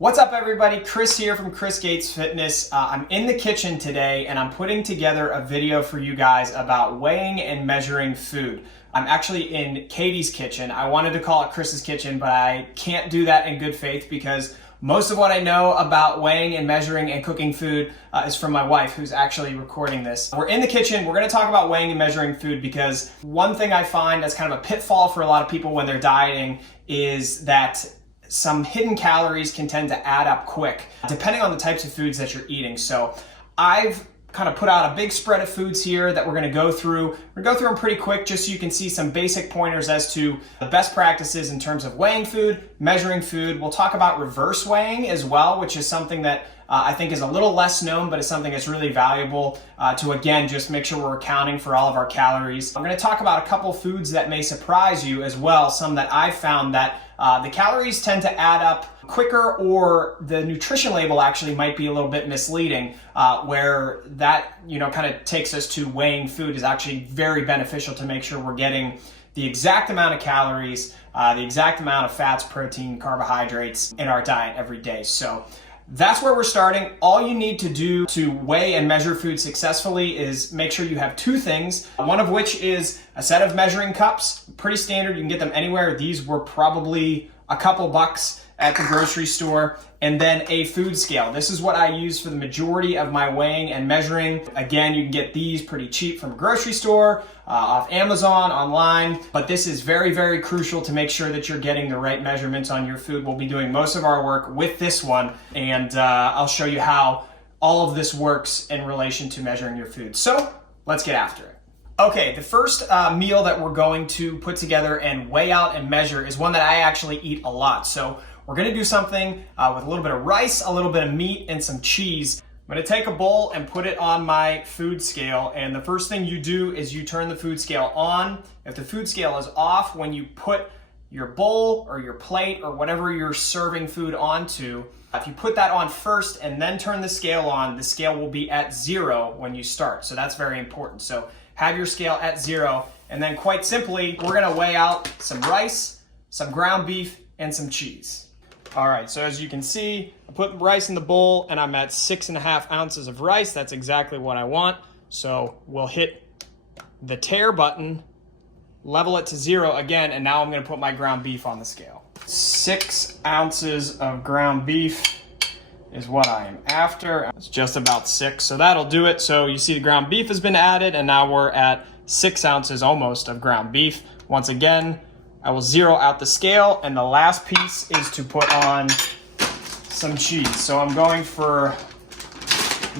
What's up, everybody? Chris here from Chris Gates Fitness. I'm in the kitchen today and I'm putting together a video for you guys about weighing and measuring food. I'm actually in Katie's kitchen. I wanted to call it Chris's kitchen, but I can't do that in good faith because most of what I know about weighing and measuring and cooking food is from my wife, who's actually recording this. We're in the kitchen. We're going to talk about weighing and measuring food because one thing I find that's kind of a pitfall for a lot of people when they're dieting is that some hidden calories can tend to add up quick, depending on the types of foods that you're eating. So I've kind of put out a big spread of foods here that we're gonna go through. We're gonna go through them pretty quick just so you can see some basic pointers as to the best practices in terms of weighing food, measuring food. We'll talk about reverse weighing as well, which is something that I think is a little less known, but it's something that's really valuable to, again, just make sure we're accounting for all of our calories. I'm gonna talk about a couple foods that may surprise you as well, some that I've found that the calories tend to add up quicker, or the nutrition label actually might be a little bit misleading, where that kind of takes us to weighing food is actually very beneficial to make sure we're getting the exact amount of calories, the exact amount of fats, protein, carbohydrates in our diet every day. So that's where we're starting. All you need to do to weigh and measure food successfully is make sure you have two things, one of which is a set of measuring cups. Pretty standard, you can get them anywhere. These were probably a couple bucks at the grocery store, and then a food scale. This is what I use for the majority of my weighing and measuring. Again, you can get these pretty cheap from a grocery store, off Amazon, online, but this is very, very crucial to make sure that you're getting the right measurements on your food. We'll be doing most of our work with this one, and I'll show you how all of this works in relation to measuring your food. So let's get after it. Okay, the first meal that we're going to put together and weigh out and measure is one that I actually eat a lot. So we're gonna do something with a little bit of rice, a little bit of meat, and some cheese. I'm gonna take a bowl and put it on my food scale, and the first thing you do is you turn the food scale on. If the food scale is off when you put your bowl or your plate or whatever you're serving food onto, if you put that on first and then turn the scale on, the scale will be at 0 when you start. So that's very important. So have your scale at 0, and then quite simply, we're gonna weigh out some rice, some ground beef, and some cheese. All right, so as you can see, I put rice in the bowl and I'm at 6.5 ounces of rice. That's exactly what I want. So we'll hit the tare button, level it to 0 again, and now I'm gonna put my ground beef on the scale. 6 ounces of ground beef is what I am after. It's just about 6, so that'll do it. So you see the ground beef has been added, and now we're at 6 ounces almost of ground beef. Once again, I will zero out the scale, and the last piece is to put on some cheese. So I'm going for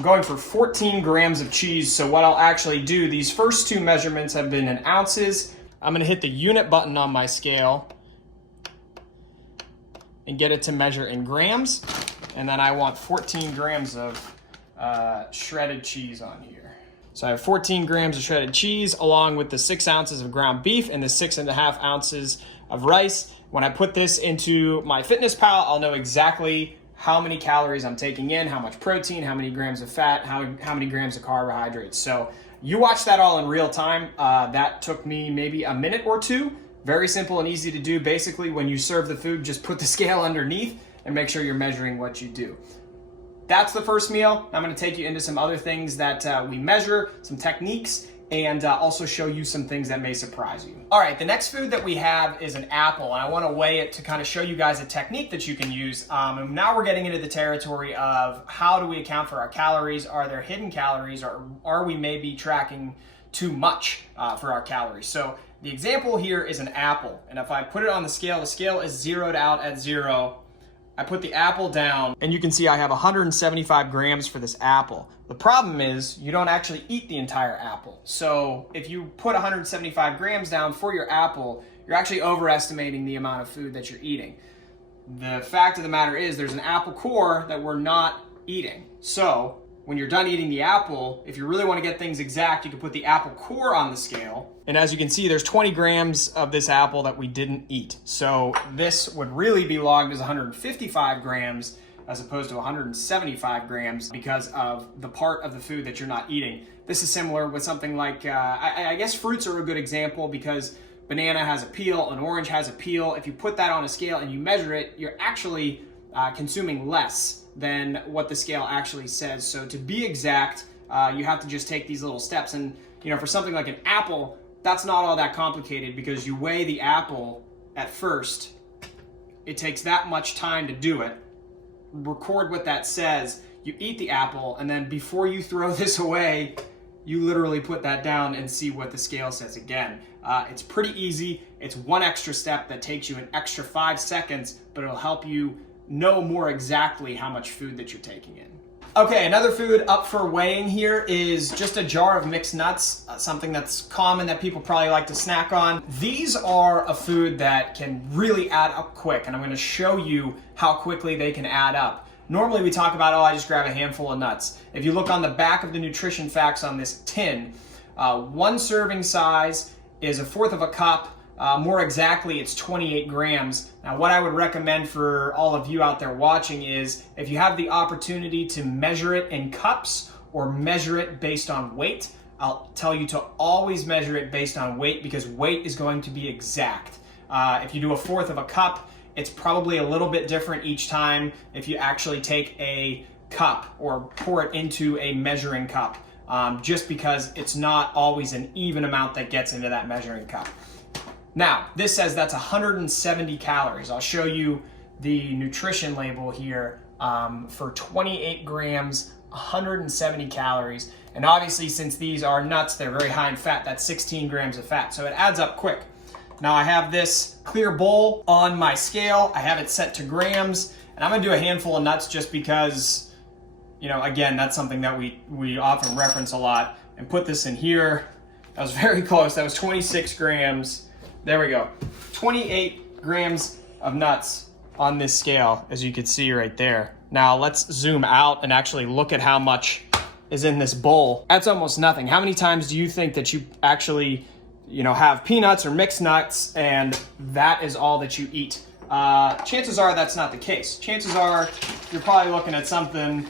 14 grams of cheese. So what I'll actually do, these first two measurements have been in ounces. I'm gonna hit the unit button on my scale and get it to measure in grams. And then I want 14 grams of shredded cheese on here. So I have 14 grams of shredded cheese along with the 6 ounces of ground beef and the 6.5 ounces of rice. When I put this into my Fitness Pal, I'll know exactly how many calories I'm taking in, how much protein, how many grams of fat, how many grams of carbohydrates. So you watch that all in real time. That took me maybe a minute or two. Very simple and easy to do. Basically, when you serve the food, just put the scale underneath and make sure you're measuring what you do. That's the first meal. I'm gonna take you into some other things that we measure, some techniques, and also show you some things that may surprise you. All right, the next food that we have is an apple, and I wanna weigh it to kind of show you guys a technique that you can use. And now we're getting into the territory of how do we account for our calories? Are there hidden calories, or are we maybe tracking too much for our calories? So the example here is an apple, and if I put it on the scale is zeroed out at 0. I put the apple down, and you can see I have 175 grams for this apple. The problem is you don't actually eat the entire apple. So if you put 175 grams down for your apple, you're actually overestimating the amount of food that you're eating. The fact of the matter is there's an apple core that we're not eating. So when you're done eating the apple, if you really want to get things exact, you can put the apple core on the scale. And as you can see, there's 20 grams of this apple that we didn't eat. So this would really be logged as 155 grams as opposed to 175 grams because of the part of the food that you're not eating. This is similar with something like, I guess fruits are a good example because banana has a peel, an orange has a peel. If you put that on a scale and you measure it, you're actually consuming less than what the scale actually says. So to be exact, you have to just take these little steps. And for something like an apple, that's not all that complicated because you weigh the apple at first. It takes that much time to do it. Record what that says. You eat the apple, and then before you throw this away, you literally put that down and see what the scale says again. It's pretty easy. It's one extra step that takes you an extra 5 seconds, but it'll help you know more exactly how much food that you're taking in. Okay, another food up for weighing here is just a jar of mixed nuts, something that's common that people probably like to snack on. These are a food that can really add up quick, and I'm going to show you how quickly they can add up. Normally we talk about, I just grab a handful of nuts. If you look on the back of the nutrition facts on this tin, one serving size is 1/4 of a cup. More exactly, it's 28 grams. Now, what I would recommend for all of you out there watching is if you have the opportunity to measure it in cups or measure it based on weight, I'll tell you to always measure it based on weight because weight is going to be exact. If you do 1/4 of a cup, it's probably a little bit different each time if you actually take a cup or pour it into a measuring cup, just because it's not always an even amount that gets into that measuring cup. Now, this says that's 170 calories. I'll show you the nutrition label here for 28 grams, 170 calories. And obviously, since these are nuts, they're very high in fat. That's 16 grams of fat, so it adds up quick. Now I have this clear bowl on my scale. I have it set to grams, and I'm gonna do a handful of nuts just because, again, that's something that we often reference a lot. And put this in here. That was very close. That was 26 grams. There we go. 28 grams of nuts on this scale, as you can see right there. Now let's zoom out and actually look at how much is in this bowl. That's almost nothing. How many times do you think that you actually have peanuts or mixed nuts and that is all that you eat? Chances are that's not the case. Chances are you're probably looking at something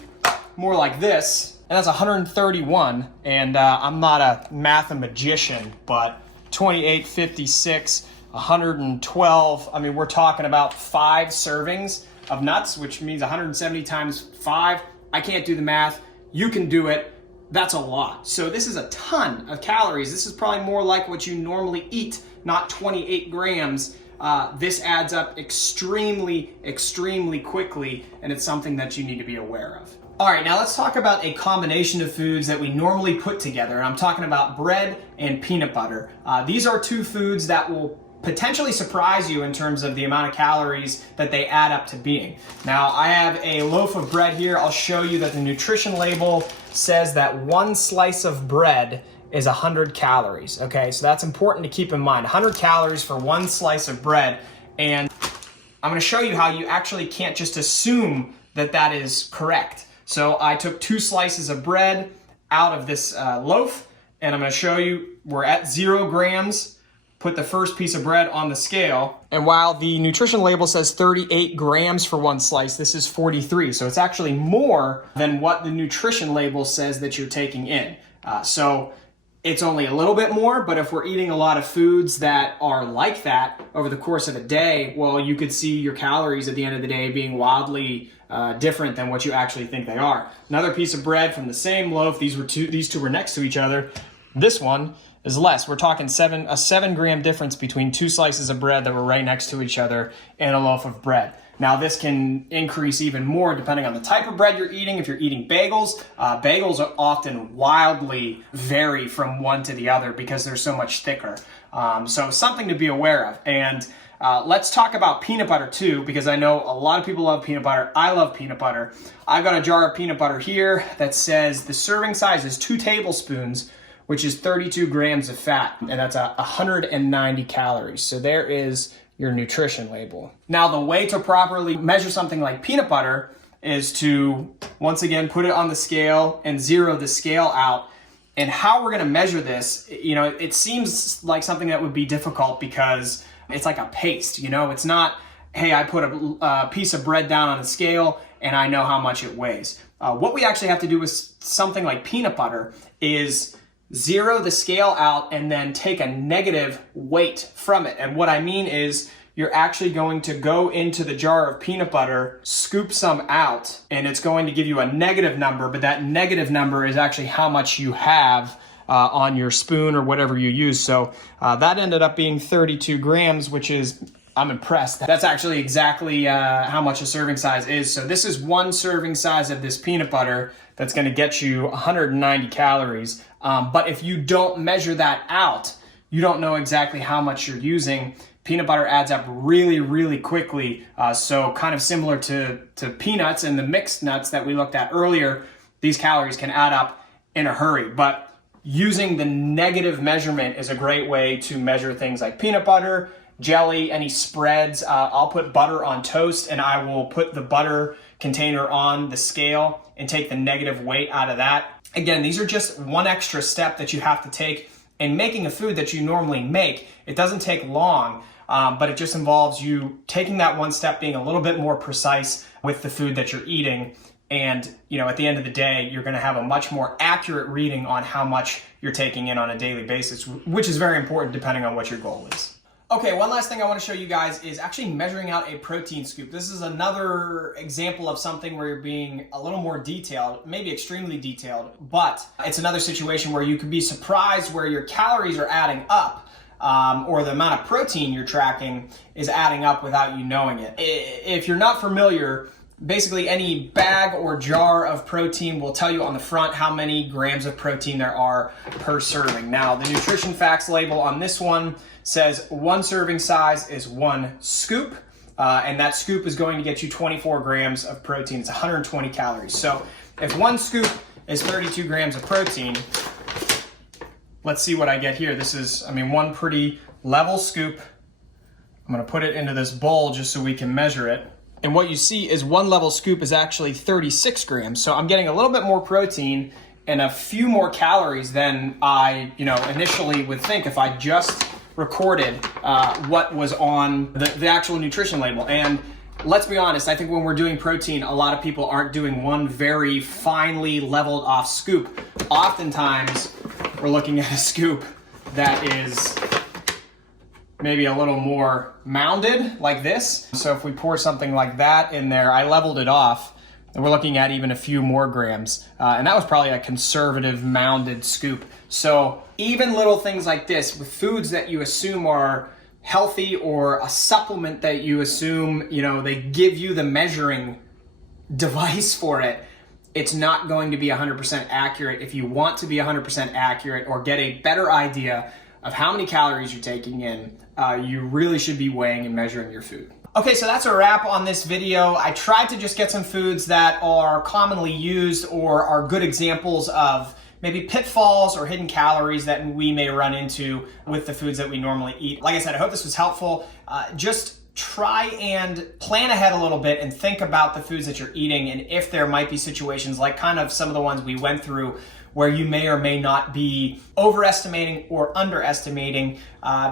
more like this, and that's 131, and I'm not a mathematician, but 28, 56, 112, I mean, we're talking about 5 servings of nuts, which means 170 times 5. I can't do the math. You can do it. That's a lot. So this is a ton of calories. This is probably more like what you normally eat, not 28 grams. This adds up extremely, extremely quickly, and it's something that you need to be aware of. All right, now let's talk about a combination of foods that we normally put together. And I'm talking about bread and peanut butter. These are 2 foods that will potentially surprise you in terms of the amount of calories that they add up to being. Now, I have a loaf of bread here. I'll show you that the nutrition label says that 1 slice of bread is 100 calories. Okay, so that's important to keep in mind. 100 calories for 1 slice of bread. And I'm gonna show you how you actually can't just assume that that is correct. So I took 2 slices of bread out of this loaf, and I'm gonna show you we're at 0 grams. Put the first piece of bread on the scale, and while the nutrition label says 38 grams for 1 slice, this is 43. So it's actually more than what the nutrition label says that you're taking in. So it's only a little bit more, but if we're eating a lot of foods that are like that over the course of a day, well, you could see your calories at the end of the day being wildly different than what you actually think they are. Another piece of bread from the same loaf, these two were next to each other. This one is less. We're talking a 7 gram difference between 2 slices of bread that were right next to each other and a loaf of bread. Now this can increase even more depending on the type of bread you're eating. If you're eating bagels, bagels are often wildly vary from one to the other because they're so much thicker. So something to be aware of. And let's talk about peanut butter too, because I know a lot of people love peanut butter. I love peanut butter. I've got a jar of peanut butter here that says the serving size is 2 tablespoons, which is 32 grams of fat, and that's 190 calories. So there is your nutrition label. Now, the way to properly measure something like peanut butter is to, once again, put it on the scale and zero the scale out. And how we're gonna measure this, it seems like something that would be difficult because it's like a paste, It's not, hey, I put a piece of bread down on a scale and I know how much it weighs. What we actually have to do with something like peanut butter is zero the scale out and then take a negative weight from it. And what I mean is you're actually going to go into the jar of peanut butter, scoop some out, and it's going to give you a negative number, but that negative number is actually how much you have on your spoon or whatever you use. So that ended up being 32 grams, which is, I'm impressed. That's actually exactly how much a serving size is. So this is one serving size of this peanut butter that's gonna get you 190 calories. But if you don't measure that out, you don't know exactly how much you're using. Peanut butter adds up really, really quickly. So kind of similar to peanuts and the mixed nuts that we looked at earlier, these calories can add up in a hurry. But using the negative measurement is a great way to measure things like peanut butter, jelly, any spreads. I'll put butter on toast and I will put the butter container on the scale and take the negative weight out of that. Again, these are just one extra step that you have to take in making a food that you normally make. It doesn't take long, but it just involves you taking that one step, being a little bit more precise with the food that you're eating. And at the end of the day, you're gonna have a much more accurate reading on how much you're taking in on a daily basis, which is very important depending on what your goal is. Okay, one last thing I want to show you guys is actually measuring out a protein scoop. This is another example of something where you're being a little more detailed, maybe extremely detailed, but it's another situation where you could be surprised where your calories are adding up, or the amount of protein you're tracking is adding up without you knowing it. If you're not familiar, basically any bag or jar of protein will tell you on the front how many grams of protein there are per serving. Now, the nutrition facts label on this one says one serving size is one scoop, and that scoop is going to get you 24 grams of protein. It's 120 calories. So if one scoop is 32 grams of protein, let's see what I get here. This is, one pretty level scoop. I'm gonna put it into this bowl just so we can measure it. And what you see is one level scoop is actually 36 grams. So I'm getting a little bit more protein and a few more calories than I, initially would think if I just recorded what was on the actual nutrition label. And let's be honest, I think when we're doing protein, a lot of people aren't doing one very finely leveled off scoop. Oftentimes, we're looking at a scoop that is maybe a little more mounded like this. So if we pour something like that in there, I leveled it off, and we're looking at even a few more grams. And that was probably a conservative mounded scoop. So even little things like this with foods that you assume are healthy or a supplement that you assume, they give you the measuring device for it, it's not going to be 100% accurate. If you want to be 100% accurate or get a better idea of how many calories you're taking in, you really should be weighing and measuring your food. Okay, so that's a wrap on this video. I tried to just get some foods that are commonly used or are good examples of maybe pitfalls or hidden calories that we may run into with the foods that we normally eat. Like I said, I hope this was helpful. Just try and plan ahead a little bit and think about the foods that you're eating, and if there might be situations like kind of some of the ones we went through where you may or may not be overestimating or underestimating,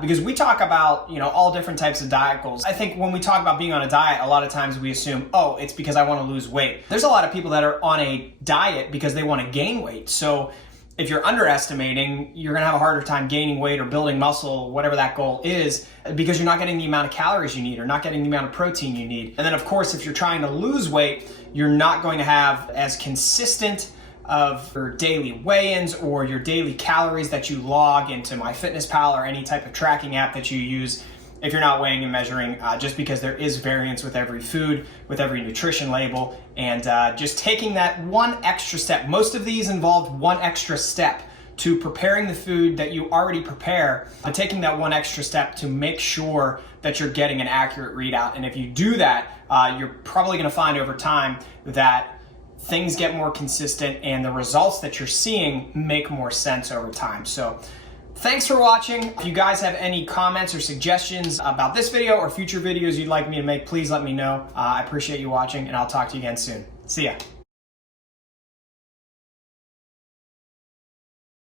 because we talk about all different types of diet goals. I think when we talk about being on a diet, a lot of times we assume, oh, it's because I want to lose weight. There's a lot of people that are on a diet because they want to gain weight. So if you're underestimating, you're gonna have a harder time gaining weight or building muscle, whatever that goal is, because you're not getting the amount of calories you need or not getting the amount of protein you need. And then of course, if you're trying to lose weight, you're not going to have as consistent of your daily weigh-ins or your daily calories that you log into MyFitnessPal or any type of tracking app that you use if you're not weighing and measuring, just because there is variance with every food, with every nutrition label, and just taking that one extra step. Most of these involved one extra step to preparing the food that you already prepare, but taking that one extra step to make sure that you're getting an accurate readout. And if you do that, you're probably gonna find over time that things get more consistent and the results that you're seeing make more sense over time. So thanks for watching. If you guys have any comments or suggestions about this video or future videos you'd like me to make, please let me know. I appreciate you watching, and I'll talk to you again soon. See ya.